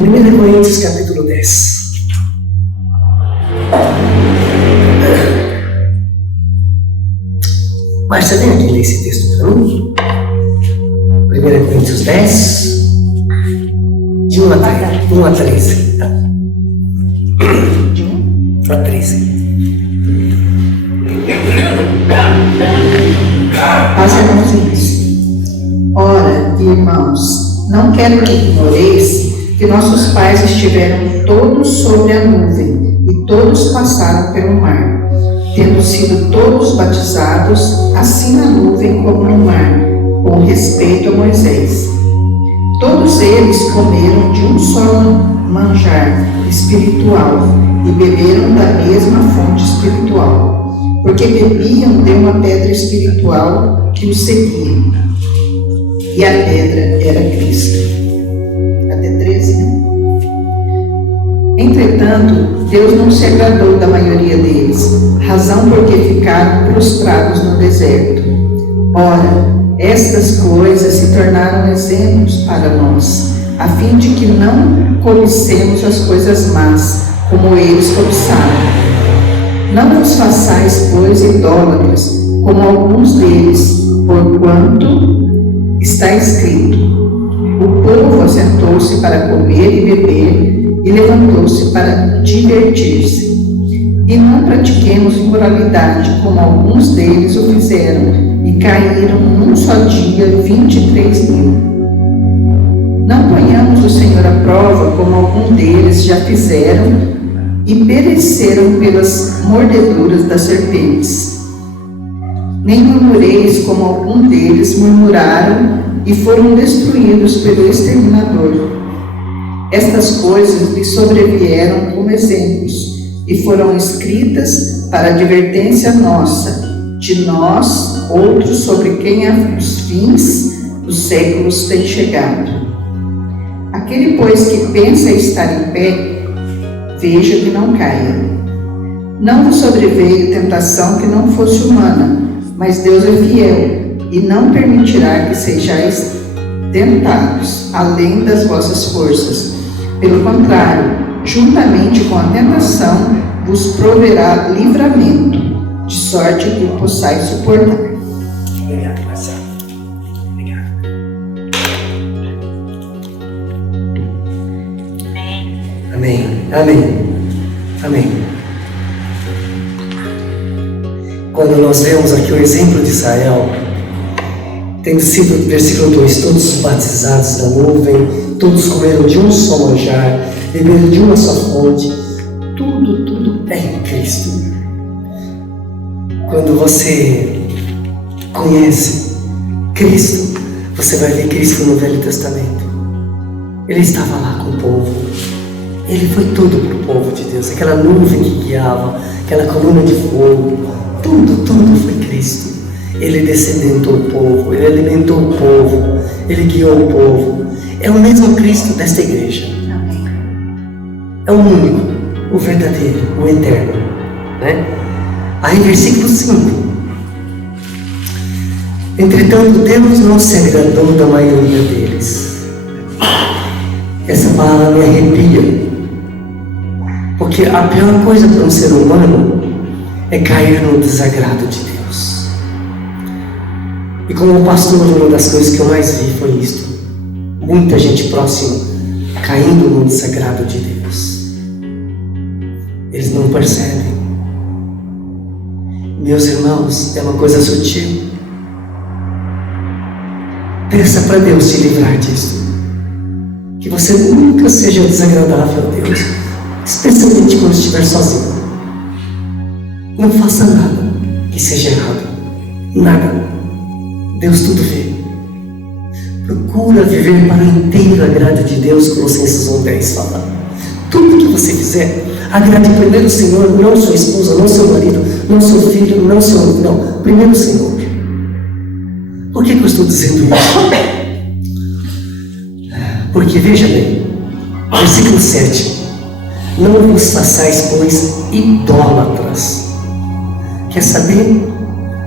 1 Coríntios capítulo 10. Márcia, vem aqui ler esse texto para mim. 1 Coríntios 10, de 1 a 13. De 1 a 13. Aos irmãos, ora, irmãos, não quero que ignoreis que nossos pais estiveram todos sobre a nuvem e todos passaram pelo mar, tendo sido todos batizados, assim na nuvem como no mar, com respeito a Moisés. Todos eles comeram de um só manjar espiritual e beberam da mesma fonte espiritual, porque bebiam de uma pedra espiritual que os seguia. E a pedra era Cristo. Até 13, né? Entretanto, Deus não se agradou da maioria deles, razão porque ficaram prostrados no deserto. Ora, estas coisas se tornaram exemplos para nós, a fim de que não cobicemos as coisas más, como eles cobiçaram. Não vos façais, pois, idólatras, como alguns deles, porquanto está escrito: o povo assentou-se para comer e beber, e levantou-se para divertir-se. E não pratiquemos imoralidade, como alguns deles o fizeram, e caíram num só dia 23 mil. Não ponhamos o Senhor à prova, como alguns deles já fizeram, e pereceram pelas mordeduras das serpentes. Nem murmureis, como alguns deles murmuraram, e foram destruídos pelo exterminador. Estas coisas lhes sobrevieram como exemplos, e foram escritas para advertência nossa, de nós, outros sobre quem os fins dos séculos têm chegado. Aquele, pois, que pensa estar em pé, veja que não caia. Não vos sobreveio tentação que não fosse humana, mas Deus é fiel, e não permitirá que sejais tentados, além das vossas forças. Pelo contrário, juntamente com a tentação, vos proverá livramento, de sorte que o possais suportar. Obrigado, Marcelo. Obrigado. Amém. Amém. Amém. Quando nós vemos aqui o exemplo de Israel, tendo sido, versículo 2, todos batizados na nuvem, todos comeram de um só manjar, beberam de uma só fonte, tudo é em Cristo. Quando você conhece Cristo, você vai ver Cristo no Velho Testamento. Ele estava lá com o povo, ele foi tudo para o povo de Deus, aquela nuvem que guiava, aquela coluna de fogo, tudo foi Cristo. Ele descedentou o povo, ele alimentou o povo, ele guiou o povo. É o mesmo Cristo desta igreja. É o único, o verdadeiro, o eterno, né? Aí versículo 5: entretanto Deus não se agradou da maioria deles. Essa palavra me arrepia, porque a pior coisa para um ser humano é cair no desagrado de Deus. E como pastor, uma das coisas que eu mais vi foi isto: muita gente próxima caindo no desagrado de Deus. Eles não percebem. Meus irmãos, é uma coisa sutil. Peça para Deus te livrar disso, que você nunca seja desagradável a Deus, especialmente quando estiver sozinho. Não faça nada que seja errado, nada. Deus tudo vê. Procura viver para o inteiro agrado de Deus, Colossenses 1:10 fala. Tudo que você fizer, agrade primeiro o Senhor, não sua esposa, não seu marido, não seu filho, não, primeiro o Senhor. Por que eu estou dizendo isso? Porque veja bem, versículo 7: não vos façais, pois, idólatras. Quer saber?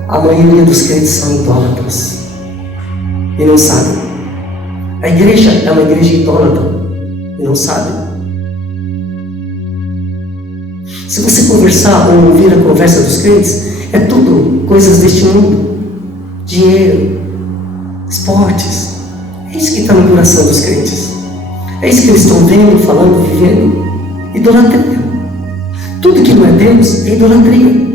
A maioria dos crentes são idólatras e não sabem. A igreja é uma igreja idólatra. e não sabe. Se você conversar ou ouvir a conversa dos crentes, é tudo coisas deste mundo. Dinheiro, esportes. É isso que está no coração dos crentes. É isso que eles estão vendo, falando, vivendo. Idolatria. Tudo que não é Deus é idolatria.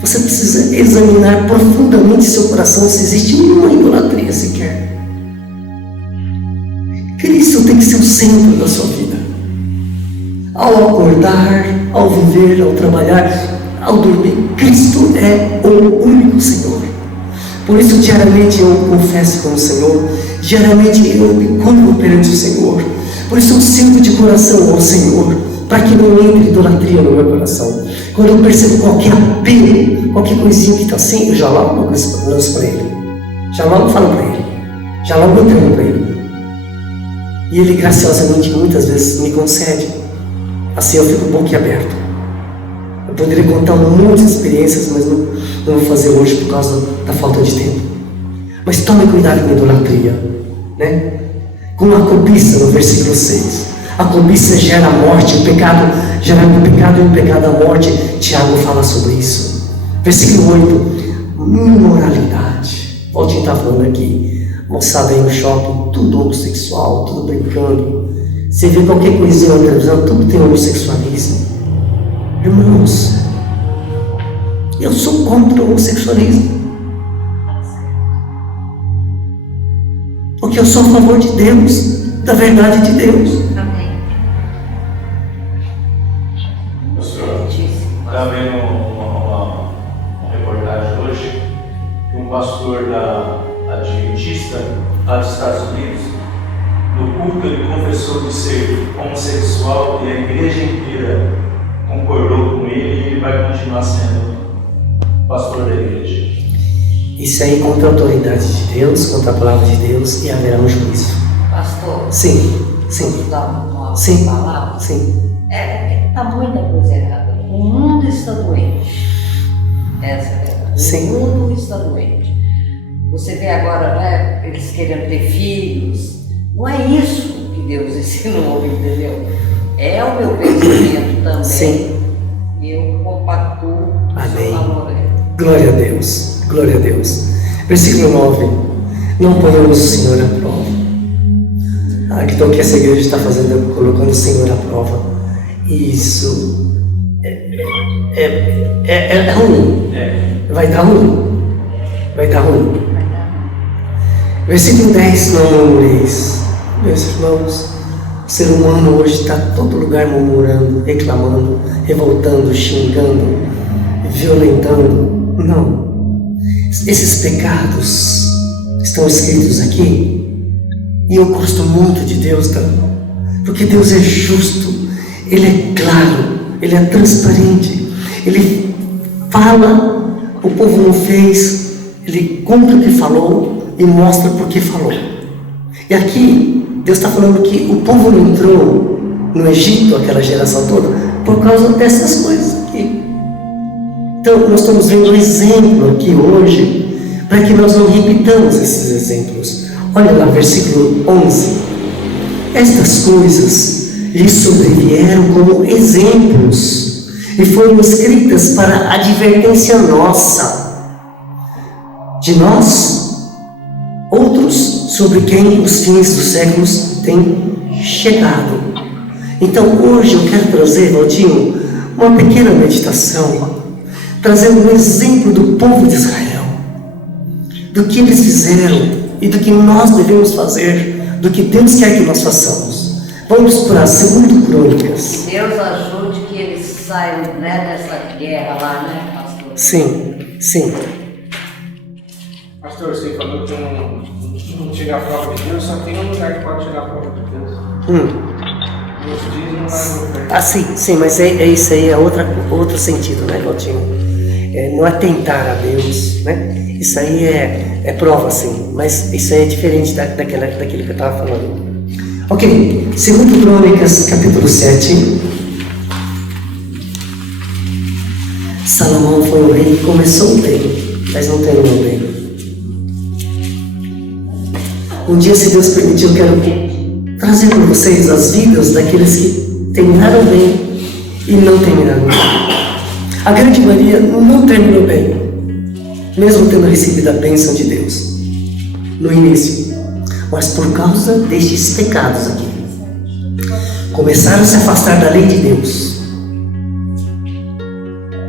Você precisa examinar profundamente seu coração se existe uma idolatria sequer. Cristo tem que ser o centro da sua vida. Ao acordar, ao viver, ao trabalhar, ao dormir, Cristo é o único Senhor. Por isso, diariamente eu confesso com o Senhor, diariamente eu me curvo perante o Senhor. Por isso eu sirvo de coração ao Senhor, para que não entre idolatria no meu coração. Quando eu percebo qualquer apelo, qualquer coisinha que está assim, eu já logo lanço para Ele. Já logo falo para Ele. Já logo entrego para Ele. E Ele graciosamente muitas vezes me concede. Assim eu fico boquiaberto. Eu poderia contar muitas experiências, mas não vou fazer hoje por causa da falta de tempo. Mas tome cuidado com a idolatria, né? Com a cobiça, no versículo 6. A cobiça gera a morte, o pecado gera o pecado e o pecado a morte. Tiago fala sobre isso. Versículo 8. Imoralidade. Volte a estar falando aqui. Moçada aí no shopping, tudo homossexual, tudo brincando. Você vê qualquer coisinha na televisão, tudo tem homossexualismo. Irmãos, eu sou contra o homossexualismo. Porque eu sou a favor de Deus, da verdade de Deus. Amém. Pastor, estava vendo uma reportagem hoje que um pastor adventista lá dos Estados Unidos, no culto ele confessou de ser homossexual e a igreja inteira concordou com ele e ele vai continuar sendo pastor da igreja. Isso aí contra a autoridade de Deus, contra a palavra de Deus, e haverá um juízo. Pastor, Sim, sim, posso dar uma sim, palavra? sim. Está muita coisa errada. O mundo está doente. Essa é a verdade. Sim. O mundo está doente. Você vê agora, né, eles querendo ter filhos. Não é isso que Deus ensinou, entendeu? É o meu pensamento também. Sim. E eu compactuo com Amém. o seu valor. Glória a Deus, glória a Deus. Versículo 9. Não ponhamos o Senhor à prova. Então o que essa igreja está fazendo é colocando o Senhor à prova. Isso é ruim. Vai dar ruim. Vai dar ruim. Versículo 10. Não murmureis. Meus irmãos, o ser humano hoje está em todo lugar murmurando, reclamando, revoltando, xingando, violentando. Não. Esses pecados estão escritos aqui. E eu gosto muito de Deus, tá? Porque Deus é justo, Ele é claro, Ele é transparente, Ele fala, o povo não fez, Ele cumpre o que falou e mostra por que falou. E aqui, Deus está falando que o povo não entrou no Egito, aquela geração toda, por causa dessas coisas aqui. Então, nós estamos vendo um exemplo aqui hoje, para que nós não repitamos esses exemplos. Olha lá, versículo 11. Estas coisas lhes sobrevieram como exemplos e foram escritas para advertência nossa, de nós, outros sobre quem os fins dos séculos têm chegado. Então hoje eu quero trazer, Valtinho, uma pequena meditação, trazendo um exemplo do povo de Israel, do que eles fizeram e do que nós devemos fazer, do que Deus quer que nós façamos. Vamos para 2 Crônicas. Deus ajude que eles saiam, né, dessa guerra lá, né, pastor? Sim, sim. Pastor, você falou que não tira a prova de Deus, só tem um lugar que pode tirar a prova de Deus. Os dias não vai no inferno. Ah, sim, mas isso aí é outro sentido, né, Valtinho? Não é tentar a Deus, né? Isso aí é prova, sim, mas isso aí é diferente daquilo que eu estava falando. Ok, 2 Crônicas, capítulo 7. Salomão foi o rei que começou bem, mas não terminou bem. Um dia, se Deus permitir, eu quero trazer para vocês as vidas daqueles que terminaram bem e não terminaram bem. A grande maioria não terminou bem, mesmo tendo recebido a bênção de Deus no início, mas por causa destes pecados aqui, começaram a se afastar da lei de Deus,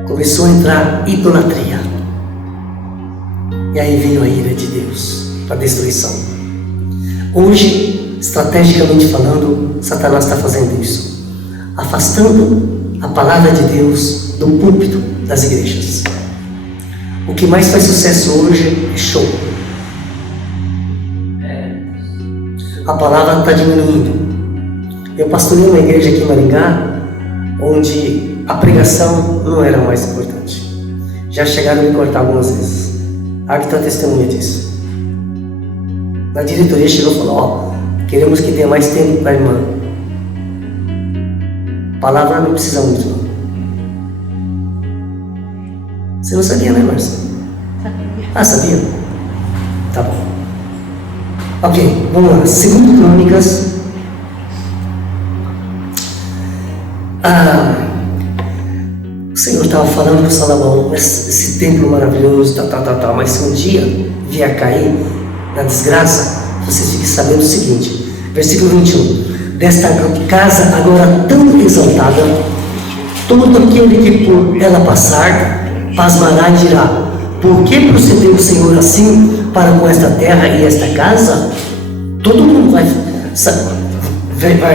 começou a entrar idolatria, e aí veio a ira de Deus para a destruição. Hoje, estrategicamente falando, Satanás está fazendo isso, afastando a palavra de Deus do púlpito das igrejas. O que mais faz sucesso hoje é show. A palavra está diminuindo. Eu pastorei uma igreja aqui em Maringá, onde a pregação não era mais importante. Já chegaram a me cortar algumas vezes. A que está testemunha disso. Na diretoria chegou e falou: queremos que tenha mais tempo para a irmã. Palavra não precisa muito, não. Você não sabia, né, Márcia? Ah, sabia? Tá bom. Ok, vamos lá. 2 Crônicas. O Senhor estava falando com Salomão, esse templo maravilhoso, mas se um dia vier a cair na desgraça, vocês fiquem sabendo o seguinte, versículo 21, desta casa agora tão exaltada, todo aquele que por ela passar, pasmará e dirá: por que procedeu o Senhor assim para com esta terra e esta casa? Todo mundo vai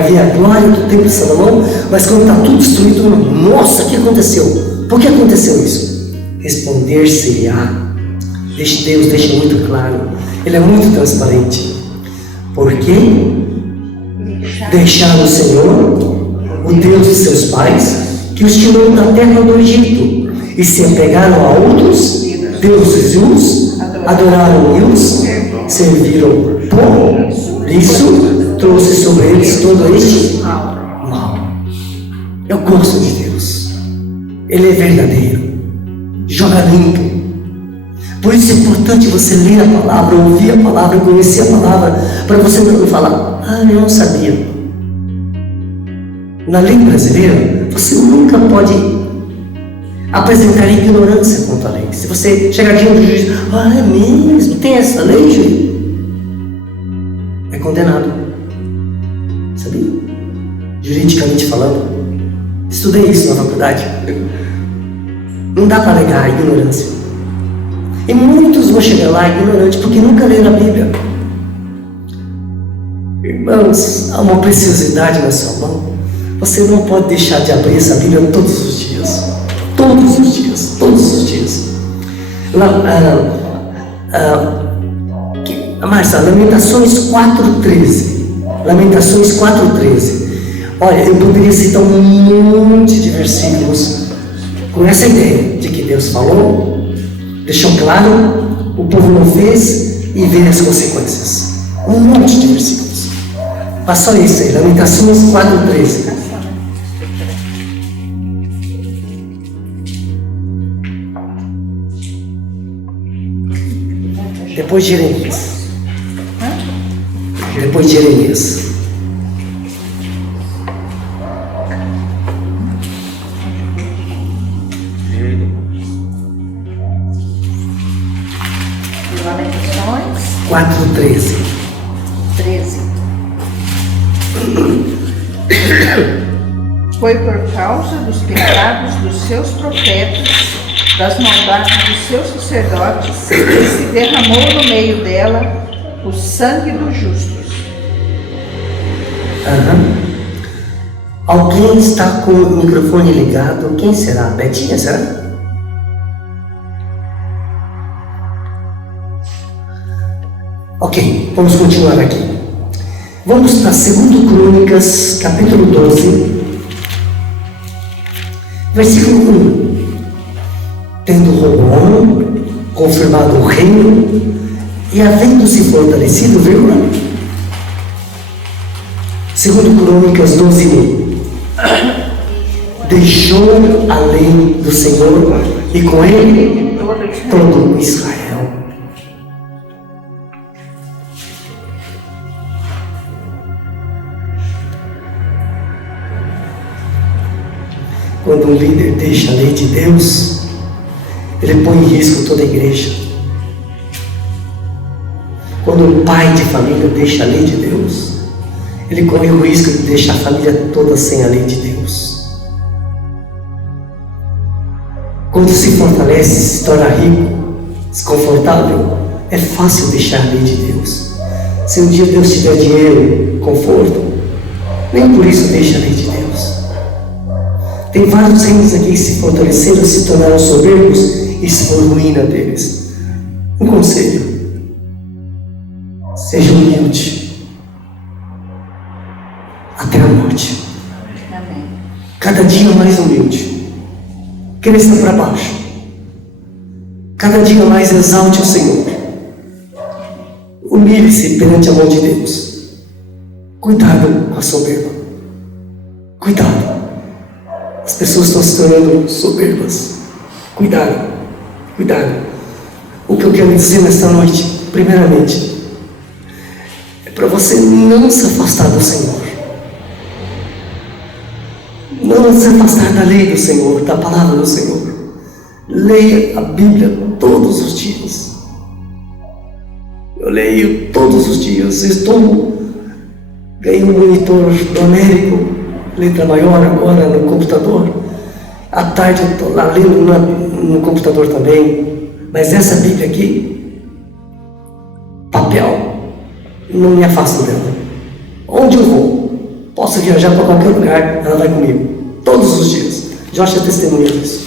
ver a glória do templo de Salomão, mas quando está tudo destruído, nossa, o que aconteceu? Por que aconteceu isso? Responder-se-á. Deus deixa muito claro, Ele é muito transparente. Porque deixaram o Senhor, o Deus de seus pais, que os tirou da terra do Egito, e se apegaram a outros deuses e os adoraram e os serviram. Por isso trouxe sobre eles todo este mal. Eu gosto de Deus. Ele é verdadeiro, joga limpo. Por isso é importante você ler a palavra, ouvir a palavra, conhecer a palavra, para você não falar: eu não sabia. Na lei brasileira, você nunca pode apresentar ignorância quanto à lei. Se você chegar diante do juiz: é mesmo, tem essa lei, juiz? É condenado. Sabia? Juridicamente falando. Estudei isso na faculdade. Não dá para alegar a ignorância. E muitos vão chegar lá ignorantes porque nunca leram a Bíblia. Irmãos, há uma preciosidade na sua mão. Você não pode deixar de abrir essa Bíblia todos os dias. Todos os dias. Todos os dias. Márcia, Lamentações 4:13. Lamentações 4:13. Olha, eu poderia citar um monte de versículos com essa ideia de que Deus falou, deixou claro, o povo não fez e veio as consequências. Um monte de versículos. Mas só isso aí, Lamentações 4:13. Depois de Jeremias. Depois de Jeremias. Lamentações 4:13. 13. Foi por causa dos pecados dos seus profetas, das maldades dos seus sacerdotes, que se derramou no meio dela o sangue dos justos. Alguém está com o microfone ligado? Quem será? Betinha, será? Ok, vamos continuar aqui. Vamos para 2 Crônicas, capítulo 12, versículo 1. Tendo Roboão confirmado o reino e havendo-se fortalecido, vírgula, 2 Crônicas 12:1. Deixou a lei do Senhor e com ele todo Israel. Quando um líder deixa a lei de Deus, ele põe em risco toda a igreja. Quando um pai de família deixa a lei de Deus, ele corre o risco de deixar a família toda sem a lei de Deus. Quando se fortalece, se torna rico, desconfortável, é fácil deixar a lei de Deus. Se um dia Deus te der dinheiro, conforto, nem por isso deixa a lei de Deus. Tem vários reinos aqui que se fortaleceram, se tornaram soberbos, e isso foi ruína deles. Um conselho: seja humilde até a morte. Amém. Cada dia mais humilde. Cresça para baixo. Cada dia mais exalte o Senhor. Humilhe-se perante a mão de Deus. Cuidado com a soberba. Cuidado. As pessoas estão se tornando soberbas. Cuidado. Cuidado. O que eu quero dizer nesta noite, primeiramente, é para você não se afastar do Senhor. Não se afastar da lei do Senhor, da palavra do Senhor. Leia a Bíblia todos os dias. Eu leio todos os dias. Ganhei um monitor do Américo, letra maior agora no computador. À tarde eu estou lá lendo no computador também. Mas essa Bíblia aqui, papel, não me afasto dela. Onde eu vou, posso viajar para qualquer lugar, ela vai comigo. Todos os dias. Josh é testemunha disso.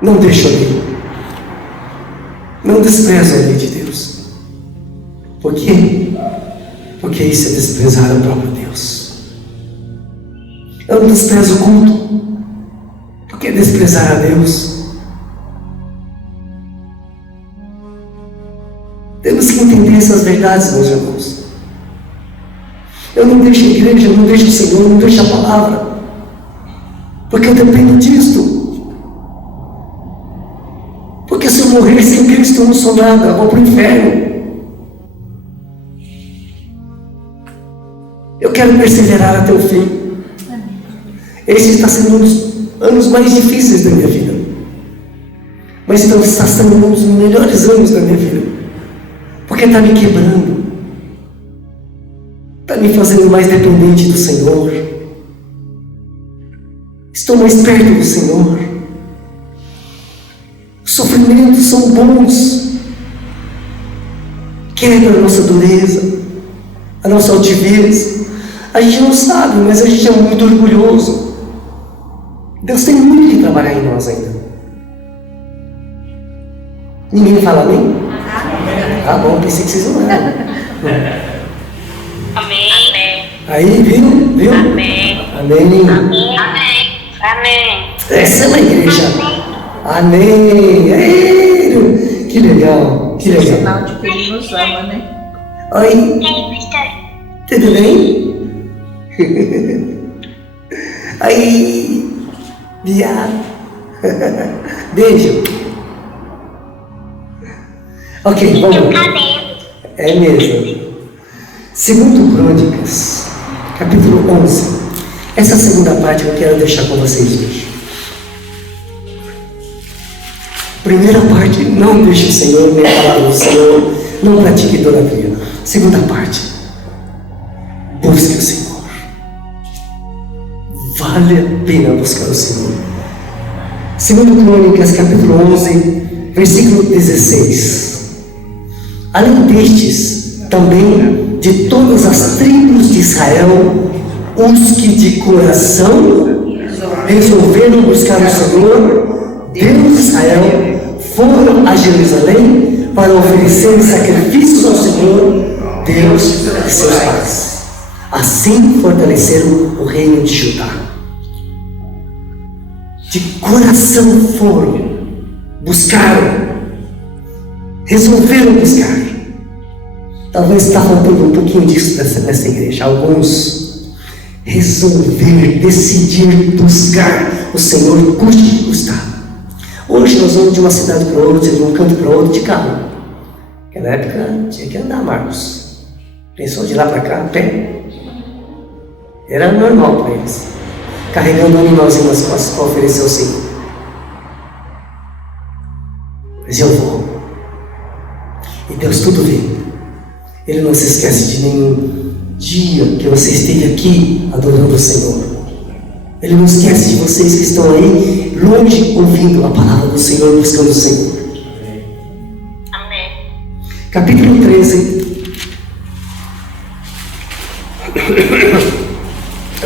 Não deixa a lei. Não despreza a lei de Deus. Por quê? Porque isso é desprezar o próprio Deus. Eu não desprezo o culto. Porque desprezar a Deus. Temos que entender essas verdades, meus irmãos. Eu não deixo a igreja, eu não deixo o Senhor, eu não deixo a palavra. Porque eu dependo disto. Porque se eu morrer sem Cristo, eu não sou nada, eu vou para o inferno. Eu quero perseverar até o fim. Esse está sendo um dos anos mais difíceis da minha vida. Mas então está sendo um dos melhores anos da minha vida. Porque está me quebrando. Está me fazendo mais dependente do Senhor. Estou mais perto do Senhor. Os sofrimentos são bons. Quebra a nossa dureza, a nossa altivez. A gente não sabe, mas a gente é muito orgulhoso. Deus tem muito que trabalhar em nós ainda. Ninguém fala amém? Ah, bom, pensei que vocês não eram. Amém. Aí, viu? Amém. Amém. Amém. Amém. Essa é uma igreja. Amém. Ei, que legal, que legal. Sinal de que Ele nos ama, né? Oi, tudo bem? Aí, viado. Beijo. Ok, vamos lá. É mesmo. Segundo Crônicas, capítulo 11. Essa segunda parte eu quero deixar com vocês hoje. Primeira parte, não deixe o Senhor, nem a palavra do Senhor, não pratique idolatria. Segunda parte, busque o Senhor. Vale a pena buscar o Senhor. Segundo Crônicas, capítulo 11, versículo 16. Além destes, também de todas as tribos de Israel, os que de coração resolveram buscar o Senhor, Deus de Israel, foram a Jerusalém para oferecer sacrifícios ao Senhor, Deus de seus pais. Assim fortaleceram o reino de Judá. De coração foram, buscaram, resolveram buscar. Talvez está faltando um pouquinho disso nessa igreja. Alguns resolver, decidir buscar o Senhor, custe o que custar. Hoje nós vamos de uma cidade para outra, de um canto para outro de carro. Naquela época tinha que andar, Marcos. Pensou de lá para cá, a pé. Era normal para eles, carregando um animalzinho nas costas para oferecer ao Senhor. Mas eu vou. E Deus tudo vê. Ele não se esquece de nenhum dia que você esteve aqui adorando o Senhor. Ele não esquece de vocês que estão aí longe ouvindo a palavra do Senhor, buscando o Senhor. Amém. Capítulo 13,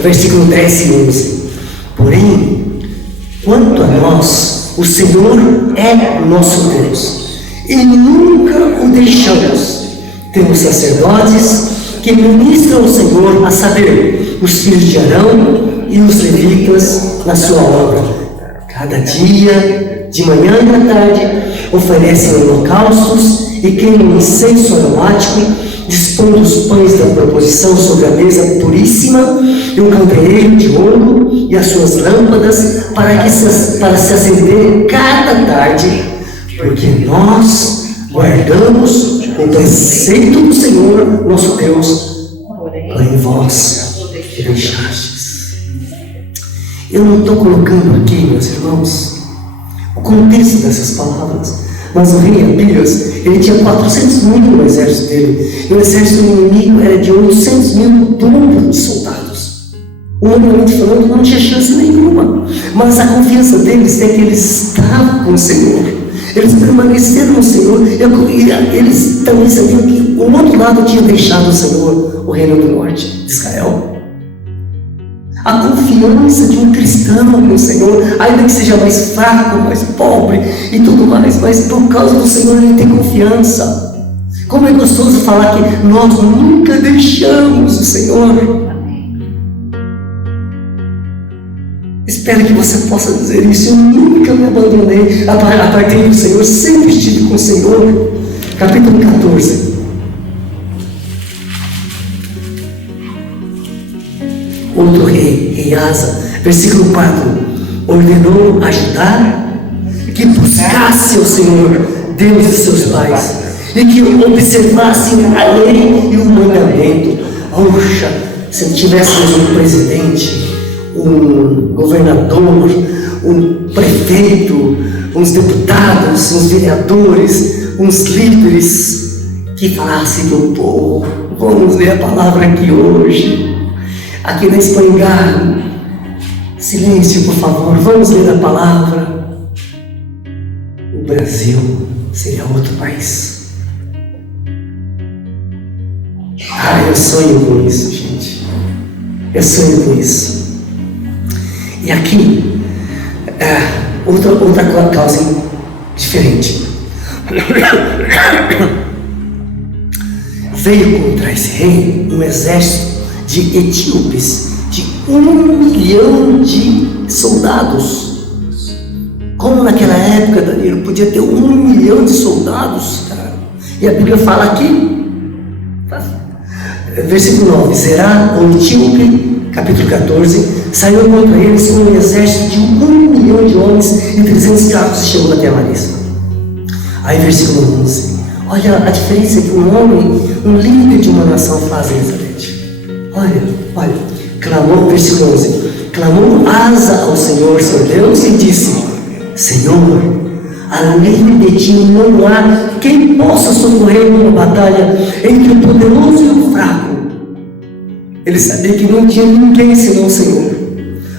versículo 10 e 11. Porém, quanto a nós, o Senhor é nosso Deus, e nunca o deixamos. Temos sacerdotes que ministram ao Senhor, a saber, os filhos de Arão e os levitas na sua obra. Cada dia, de manhã e à tarde, oferecem holocaustos e queimam incenso aromático, dispondo os pães da proposição sobre a mesa puríssima e um candeeiro de ouro e as suas lâmpadas para se acender cada tarde, porque nós guardamos o preceito do Senhor nosso Deus, porém vós deixastes. Eu não estou colocando aqui, meus irmãos, o contexto dessas palavras, mas o rei Abias, ele tinha 400 mil no exército dele, e o exército inimigo era de 800 mil, dobro de soldados. Humanamente falando, não tinha chance nenhuma, mas a confiança deles é que eles estavam com o Senhor. Eles permaneceram no Senhor, e eles também sabiam que o outro lado tinha deixado o Senhor, o reino do norte de Israel. A confiança de um cristão no Senhor, ainda que seja mais fraco, mais pobre e tudo mais, mas por causa do Senhor ele tem confiança. Como é gostoso falar que nós nunca deixamos o Senhor. Espero que você possa dizer isso. Eu nunca me abandonei. A partir do Senhor, sempre estive com o Senhor. Capítulo 14. Outro rei Asa, versículo 4, ordenou a Judá que buscasse o Senhor, Deus de seus pais, e que observassem a lei e o mandamento. Poxa, se tivéssemos um presidente, um governador, um prefeito, uns deputados, uns vereadores, uns líderes que falassem do povo. Vamos ler a palavra aqui hoje. Aqui na Espanha, silêncio, por favor, vamos ler a palavra. O Brasil seria outro país. Eu sonho com isso, gente. Eu sonho com isso. E aqui, outra causa diferente. Veio contra esse rei um exército de etíopes, de 1 milhão de soldados. Como naquela época, Danilo, podia ter 1 milhão de soldados, cara? E a Bíblia fala aqui, versículo 9, Zerá, o etíope, capítulo 14, saiu contra eles com um exército de 1 milhão de homens e 300 carros e chegou até a Marisa. Aí versículo 11, olha a diferença que um homem, um líder de uma nação faz, Elizabeth. Olha, clamou, versículo 11, clamou Asa ao Senhor, seu Deus, e disse, Senhor, além de ti não há quem possa socorrer numa batalha entre o poderoso e o fraco. Ele sabia que não tinha ninguém senão o Senhor.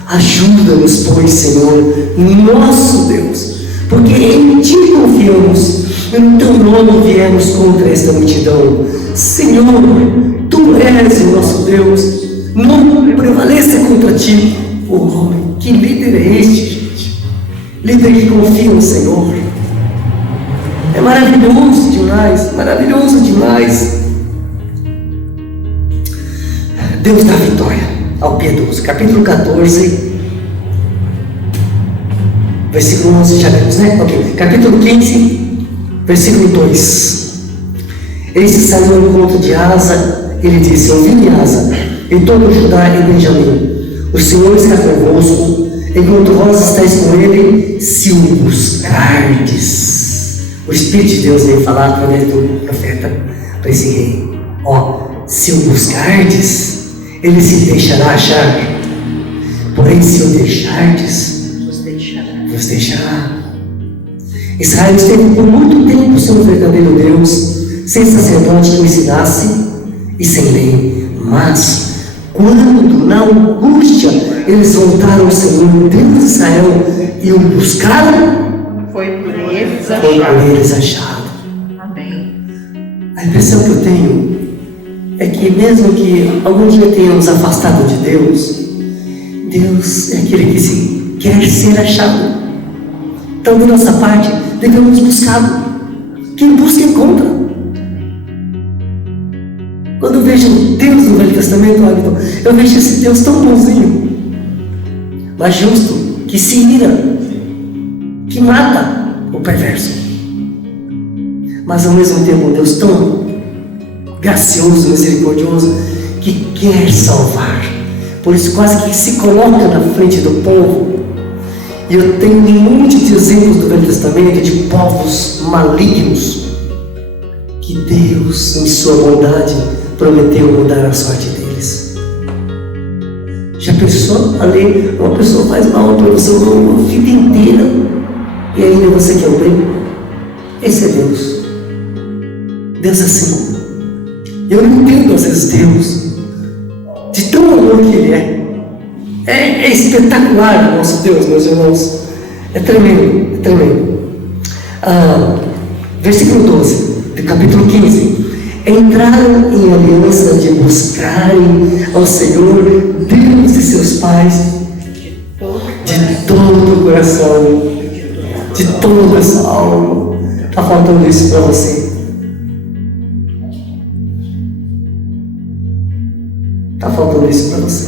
Ajuda-nos, pois, Senhor, nosso Deus, porque em ti confiamos, em teu nome viemos contra esta multidão. Senhor, tu és o nosso Deus, não prevaleça contra ti. O homem, que líder é este, gente? Líder que confia no Senhor. É maravilhoso demais, maravilhoso demais. Deus dá vitória ao piedoso. Capítulo 14, versículo 11, já vimos, né? Ok. Capítulo 15, versículo 2. Eis que saiu ao encontro de Asa, ele disse, ouvi Asa, e todo Judá e Benjamim, o Senhor está convosco, enquanto vós estáis com ele, se o buscardes. O Espírito de Deus veio falar através do profeta para esse rei. Se o buscardes, Ele se deixará achar. Porém, se o deixardes, vos deixará. Israel esteve por muito tempo sem o verdadeiro Deus, sem sacerdote que o ensinasse e sem lei. Mas, quando na angústia eles voltaram ao Senhor, Deus de Israel, e o buscaram, Foi por eles achado. Amém. A impressão que eu tenho é que mesmo que algum dia tenhamos afastado de Deus, Deus é aquele que quer ser achado. Então, da nossa parte, devemos buscá-lo. Quem busca, encontra. Quando eu vejo Deus no Velho Testamento, eu vejo esse Deus tão bonzinho, mas justo, que se ira, que mata o perverso. Mas ao mesmo tempo um Deus tão gracioso, misericordioso, que quer salvar. Por isso quase que se coloca na frente do povo. E eu tenho um monte de exemplos do Velho Testamento de povos malignos que Deus, em sua bondade, prometeu mudar a sorte deles. Já pensou? Ali uma pessoa faz mal para você uma vida inteira e ainda você quer o bem? Esse é Deus. Deus assim. Eu não entendo às vezes Deus, de tão amor que Ele é. É espetacular o nosso Deus, meus irmãos. É tremendo, é tremendo. Versículo 12, do capítulo 15. Entraram em aliança de buscarem ao Senhor, Deus de seus pais, de todo o coração, de toda essa alma. Está faltando isso para você? Está faltando isso para você?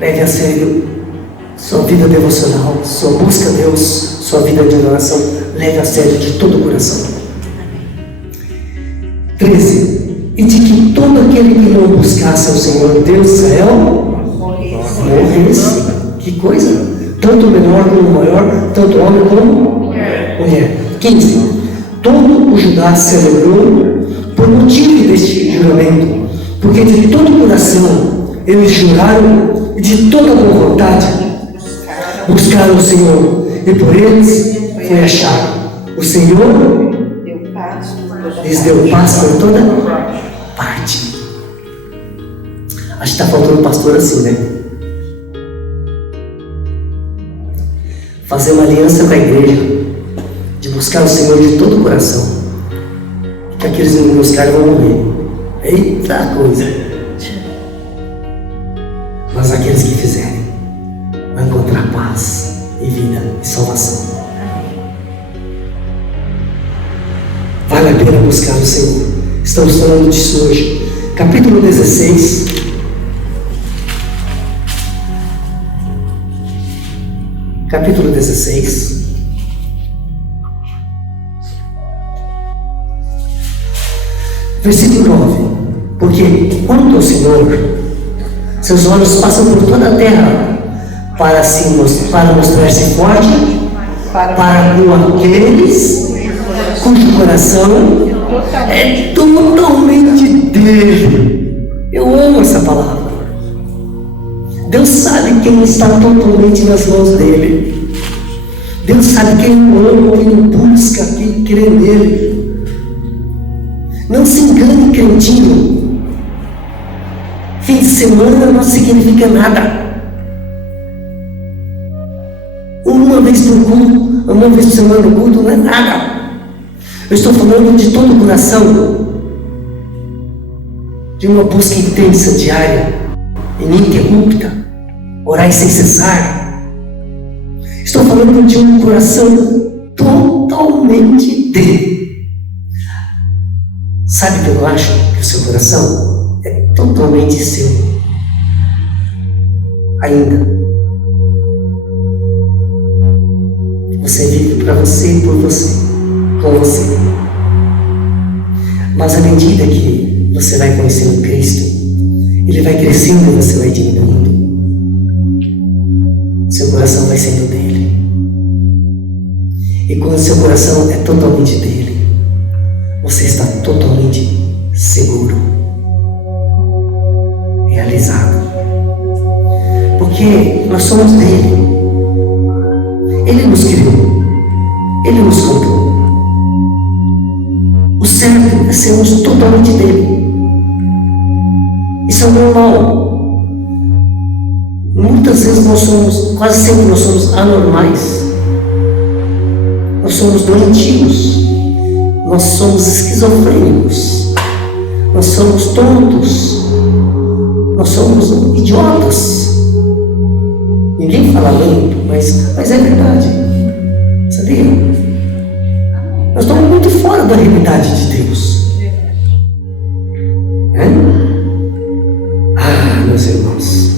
Leve a sério sua vida devocional, sua busca a Deus, sua vida de oração. Leve a sério de todo o coração. 13. E de que todo aquele que não buscasse ao Senhor Deus de Israel morresse. Que coisa? Tanto o menor como o maior, tanto homem como mulher. 15. Todo o Judá se alegrou por motivo deste juramento, porque de todo o coração eles juraram e de toda boa vontade buscaram o Senhor, e por eles foi achado. O Senhor lhes deu paz por toda parte. Acho que está faltando um pastor assim, né? Fazer uma aliança com a igreja, de buscar o Senhor de todo o coração, que aqueles que não buscarem vão morrer. Eita coisa! Mas aqueles que fizerem vão encontrar paz e vida e salvação. Vale a pena buscar o Senhor. Estamos falando disso hoje. Capítulo 16. Capítulo 16. Versículo 9. Porque quanto ao Senhor, seus olhos passam por toda a terra para mostrar-se forte para com aqueles cujo coração é totalmente dele. Eu amo essa palavra. Deus sabe quem está totalmente nas mãos dele. Deus sabe quem o ama, quem o busca, quem crê nele. Não se engane, crentinho. Fim de semana não significa nada. Uma vez por culto, uma vez por semana no culto não é nada. Eu estou falando de todo o coração, de uma busca intensa, diária, ininterrupta, orar sem cessar. Estou falando de um coração totalmente dele. Sabe o que eu acho? Que o seu coração é totalmente seu. Ainda. Você vive para você e por você, com você. Mas à medida que você vai conhecendo Cristo, Ele vai crescendo e você vai diminuindo. Seu coração vai sendo dele. E quando seu coração é totalmente dele, você está totalmente seguro, realizado. Porque nós somos dele. Ele nos criou. Ele nos comprou. O certo é sermos totalmente dele. Isso é normal. Muitas vezes nós somos, quase sempre nós somos anormais. Nós somos doentios. Nós somos esquizofrênicos. Nós somos tontos. Nós somos idiotas. Ninguém fala limpo, mas é verdade. Sabia? Nós estamos muito fora da realidade de Deus. É? Ah, meus irmãos.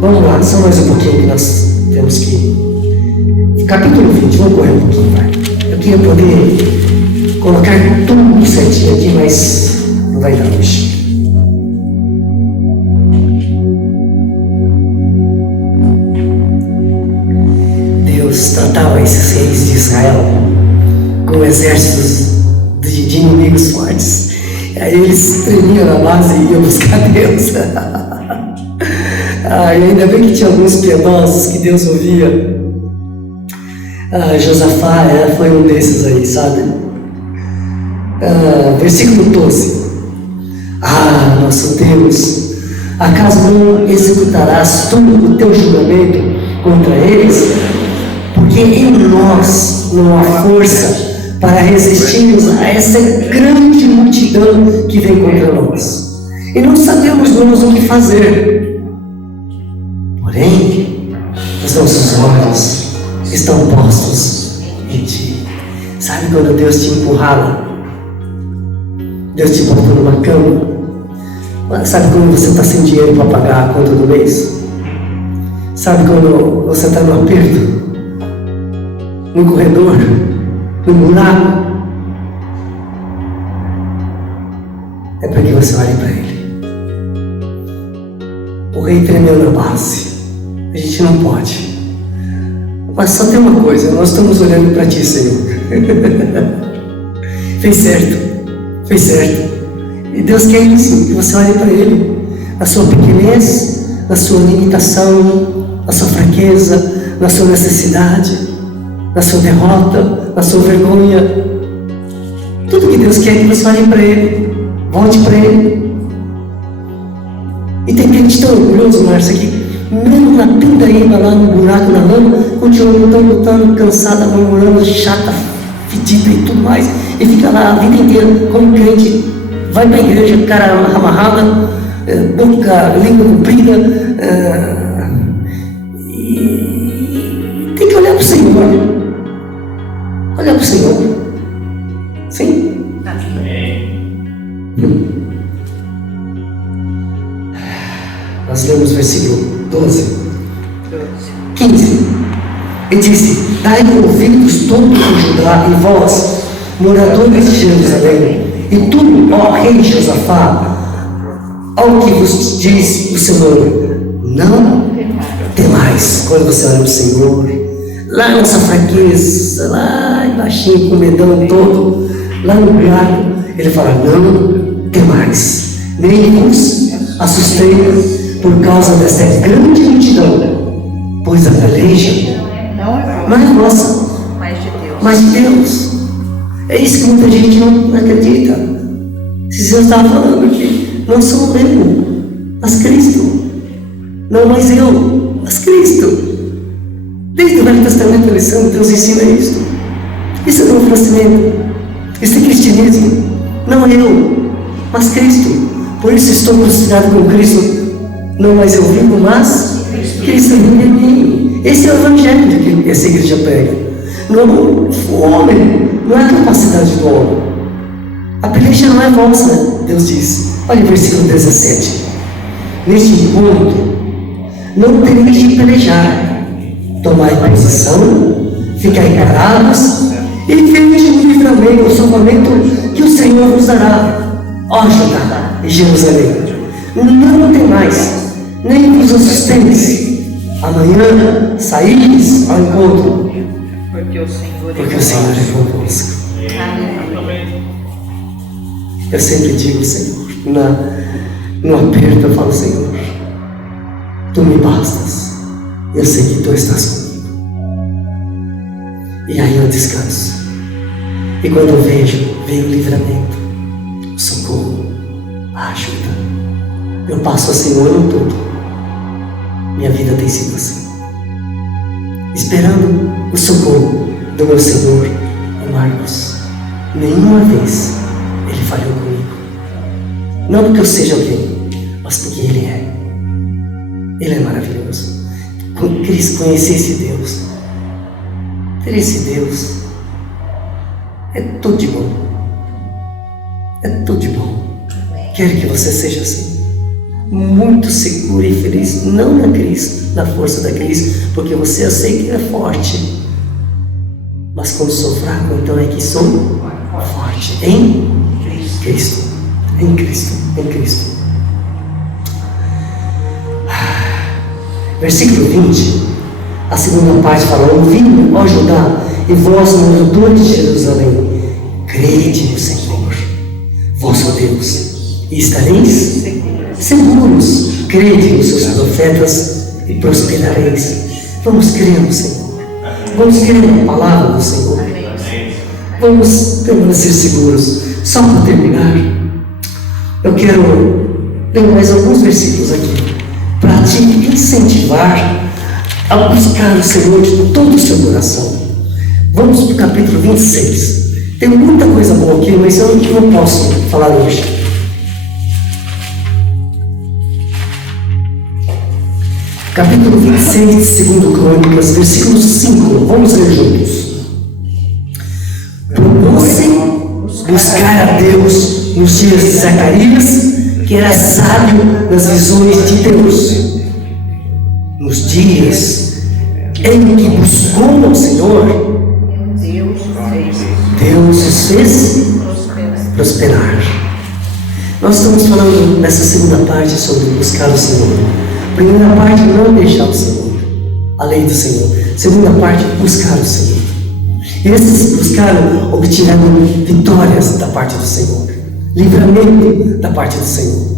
Vamos lá, só mais um pouquinho que nós temos que ir. Capítulo 20, vamos correr um pouquinho, vai. Eu queria poder colocar tudo certinho aqui, mas não vai dar hoje. Deus tratava esses reis de Israel com exércitos de inimigos fortes. Aí eles tremiam na base e iam buscar Deus. E ainda bem que tinha alguns piedosos que Deus ouvia. Josafá foi um desses aí, sabe? Versículo 12. Nosso Deus, acaso não executarás tu o teu julgamento contra eles? Porque em nós não há força para resistirmos a essa grande multidão que vem contra nós. E não sabemos nós o que fazer. Porém, os nossos olhos estão postos em ti. Sabe quando Deus te empurrava? Deus te botou numa cama? Sabe quando você está sem dinheiro para pagar a conta do mês? Sabe quando você está no aperto? No corredor? No buraco? É para que você olhe para Ele. O rei tremeu na base. A gente não pode. Mas só tem uma coisa, nós estamos olhando para Ti, Senhor. Fez certo. E Deus quer isso, que você olhe para Ele, na sua pequenez, na sua limitação, na sua fraqueza, na sua necessidade, na sua derrota, na sua vergonha. Tudo que Deus quer é que você olhe para Ele, volte para Ele. E tem gente tão orgulhoso, Márcia, que mesmo na pindaíba, lá no buraco, na lama, continua lutando, cansada, murmurando, chata, fedida e tudo mais, e fica lá a vida inteira como crente, vai para a igreja, cara amarrada, boca, língua comprida, e tem que olhar para o Senhor. Olhar para o Senhor. Sim? Nós lemos o versículo 12. 15. E disse: dai ouvidos todos de Judá e vós, moradores de Jerusalém, e tu, ó rei Josafá, ao que vos diz o Senhor, não temais. Quando você olha para o Senhor, lá nessa fraqueza, lá embaixinho, com o medão todo, lá no buraco, Ele fala: não temais, nem vos assusteis por causa desta grande multidão, pois a peleja não é nossa, mas de Deus. É isso que muita gente não acredita. Se Deus estava falando aqui, não sou eu, mas Cristo. Não mais eu, mas Cristo. Desde o Velho Testamento a lição, Deus ensina isso. Isso é Novo Testamento. Isso é cristianismo. Não eu, mas Cristo. Por isso estou crucificado com Cristo. Não mais eu vivo, mas Cristo vive em mim. Esse é o evangelho que essa igreja prega. Não, o homem não é a capacidade do homem. A peleja não é vossa, Deus diz. Olha o versículo 17. Neste encontro, não tereis de pelejar. Tomai posição, ficai parados e vede o livramento, o salvamento que o Senhor vos dará. Ó Judá e Jerusalém, não temais, nem vos assusteis. Amanhã saídes ao encontro, porque o Senhor é convosco. Eu sempre digo, Senhor, no aperto eu falo, Senhor, Tu me bastas. Eu sei que Tu estás comigo. E aí eu descanso. E quando eu vem o livramento, o socorro, a ajuda. Eu passo assim o ano todo. Minha vida tem sido assim. Esperando o socorro do meu Senhor, o Marcos. Nenhuma vez ele falhou comigo. Não porque eu seja alguém, mas porque Ele é. Ele é maravilhoso. Conhecer esse Deus, ter esse Deus, é tudo de bom. É tudo de bom. Quero que você seja assim, muito seguro e feliz, não na crise, na força da crise, porque você eu sei que é forte. Mas quando sou fraco, então é que sou forte. Em Cristo. Em Cristo. Em Cristo. Versículo 20, a segunda parte fala: ouvindo, ó Judá, e vós, moradores de Jerusalém, crede no Senhor, vosso Deus, e estareis seguros. Crede nos seus profetas e prosperareis. Vamos crer no Senhor. Vamos crer na palavra do Senhor. Vamos permanecer seguros. Só para terminar, eu quero ler mais alguns versículos aqui, para te incentivar a buscar o Senhor de todo o seu coração. Vamos para o capítulo 26. Tem muita coisa boa aqui, mas eu não posso falar hoje. Capítulo 26 de 2 Crônicas, versículo 5. Vamos ler juntos. Procurem buscar a Deus nos dias de Zacarias, que era sábio nas visões de Deus. Nos dias em que buscou ao Senhor, Deus os fez prosperar. Nós estamos falando nessa segunda parte sobre buscar o Senhor. Primeira parte, não deixar o Senhor, a lei do Senhor. Segunda parte, buscar o Senhor. E esses buscaram, obtiveram vitórias da parte do Senhor, livramento da parte do Senhor.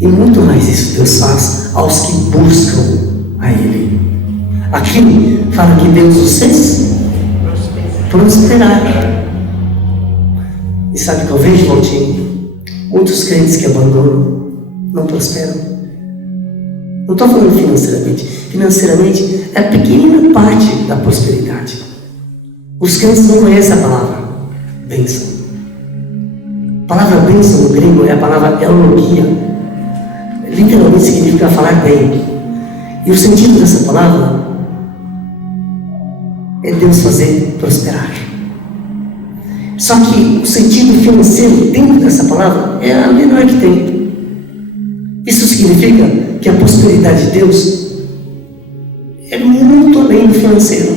E muito mais isso Deus faz aos que buscam a Ele. Aqui fala que Deus os fez prosperar. E sabe o que eu vejo, Valtinho? Muitos crentes que abandonam não prosperam. Não estou falando financeiramente. Financeiramente é a pequenina parte da prosperidade. Os crentes não conhecem a palavra bênção. A palavra bênção no grego é a palavra eulogia. Literalmente significa falar bem. E o sentido dessa palavra é Deus fazer prosperar. Só que o sentido financeiro dentro dessa palavra é a menor que tem. Isso significa que a prosperidade de Deus é muito além do financeiro,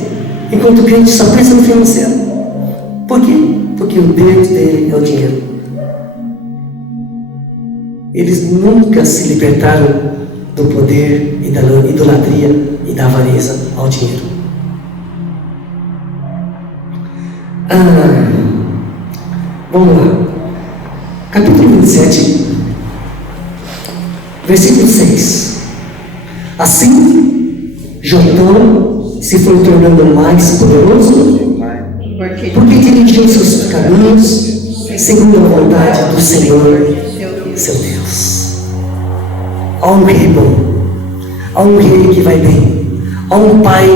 enquanto o crente só pensa no financeiro. Por quê? Porque o Deus dele é o dinheiro. Eles nunca se libertaram do poder e da idolatria e da avareza ao dinheiro. Vamos lá. Capítulo 27, versículo 6. Assim, Jotão se foi tornando mais poderoso, porque dirigiu seus caminhos segundo a vontade do Senhor, seu Deus. Há um rei bom, há um rei que vai bem, há um pai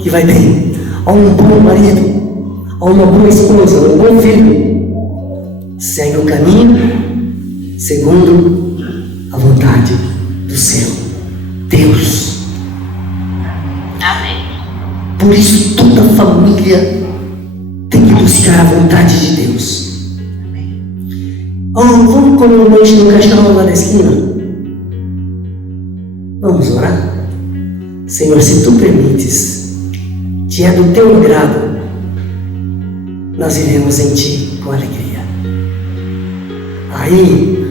que vai bem, há um bom marido, há uma boa esposa, um bom filho. Segue o caminho segundo a vontade do seu Deus. Amém. Por isso toda família tem que buscar a vontade de Deus. Vamos comer um lanche no caixão lá da esquina? Vamos orar? Senhor, se Tu permites, se é do Teu agrado, nós iremos em Ti com alegria. Aí,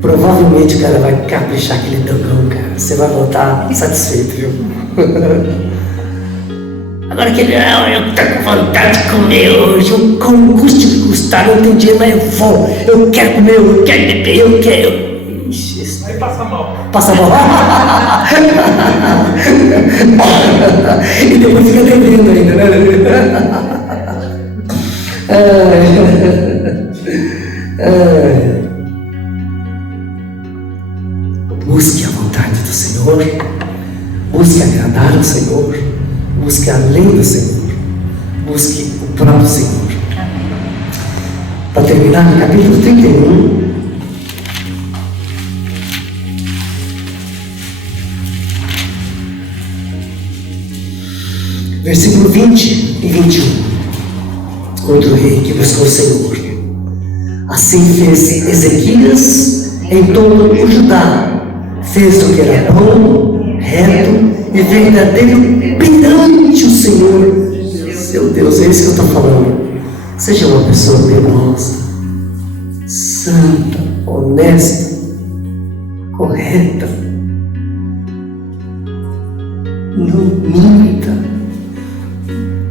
provavelmente o cara vai caprichar aquele dogão, cara. Você vai voltar satisfeito, viu? Agora que ele, eu tô com vontade de comer hoje, eu como custe o que custe. estudar, não tenho dinheiro, mas eu vou. Eu quero comer, eu quero beber, eu quero. Ixi, isso Aí passa mal. passa mal. E depois fica devendo ainda, né? Busque a vontade do Senhor, busque agradar ao Senhor, busque a lei do Senhor, busque o próprio Senhor. Para terminar, no capítulo 31, versículo 20 e 21. Outro rei que buscou o Senhor. Assim fez Ezequias em todo o Judá. Fez o que era bom, reto e verdadeiro perante o Senhor, seu Deus. É isso que eu estou falando. Seja uma pessoa piedosa, santa, honesta, correta. Não minta.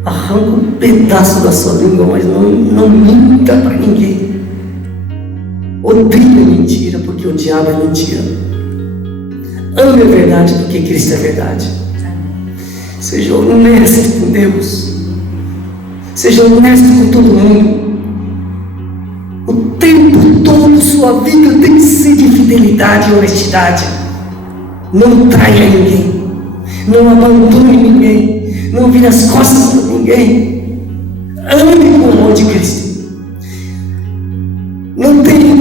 Arranca um pedaço da sua língua, mas não minta para ninguém. Odeie a mentira, porque o diabo é mentira. Ame a verdade, porque Cristo é verdade. Seja honesto com Deus. Seja honesto com todo mundo. O tempo todo sua vida tem que ser de fidelidade e honestidade. Não traia ninguém. Não abandone ninguém. Não vire as costas para ninguém. Ame com o amor de Cristo. Não tem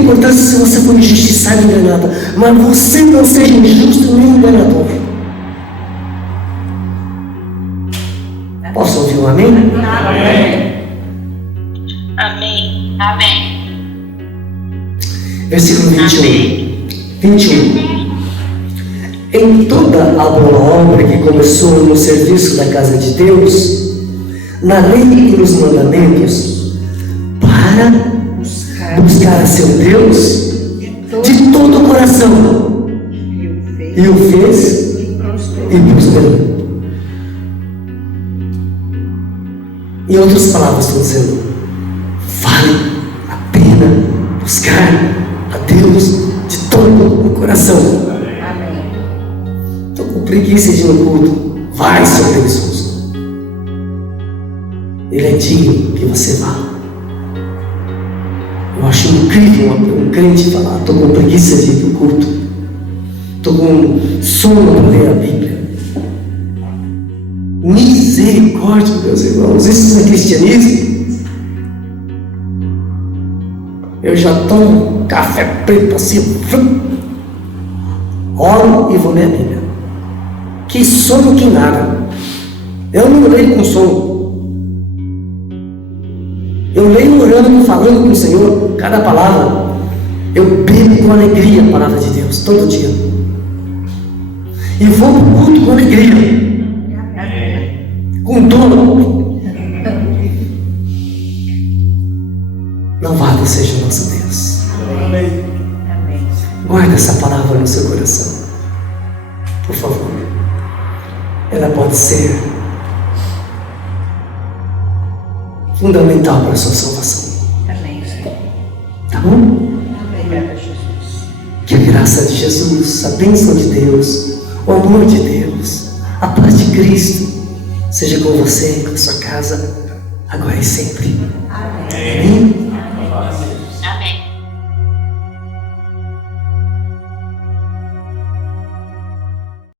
importância se você for injustiçado e enganado, mas você não seja injusto nem enganador. Posso ouvir um amém? Amém. Amém. Amém. Versículo 21. Em toda a boa obra que começou no serviço da casa de Deus, na lei e nos mandamentos, para buscar a seu Deus de todo o coração, e o fez e prosperou. Em outras palavras, estou dizendo, vale a pena buscar a Deus de todo o coração. Estou com preguiça de ir no culto. Vai, seu preguiçoso. Ele é digno que você vá. Eu acho incrível um crente falar: estou com preguiça de ir para o culto, estou com sono para ler a Bíblia. Misericórdia, meus irmãos, isso não é cristianismo. Eu já tomo café preto assim, oro e vou ler a Bíblia. Que sono que nada. Eu não leio com sono. Eu leio orando, falando com o Senhor, cada palavra. Eu bebo com alegria a palavra de Deus, todo dia. E vou para o culto com alegria. Com dor. Louvado seja o nosso Deus. Amém. Guarda essa palavra no seu coração. Por favor. Ela pode ser fundamental para a sua salvação. Amém, Senhor. Tá bom? Obrigada, Jesus. Que a graça de Jesus, a bênção de Deus, o amor de Deus, a paz de Cristo seja com você e com a sua casa, agora e sempre. Amém.